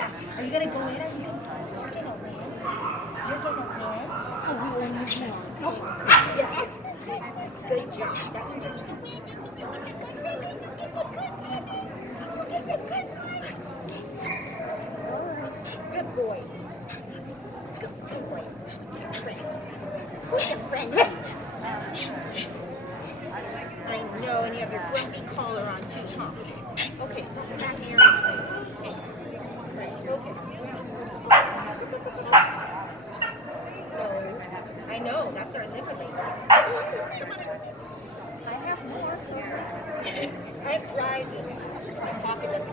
Are you gonna go in? Are you gonna get over in? You'll get over in. Oh, we will move more. Yes. Good job. That means you're gonna win. You get the good rating. You get the good rating. You get the good rating. Good boy. Good boy. Who's your friend? I know, and you have your grumpy collar on too, huh? Okay, stop smacking your face. Right, okay. No, I know, that's our liquid. I have more, so I have dried this. My pocket doesn't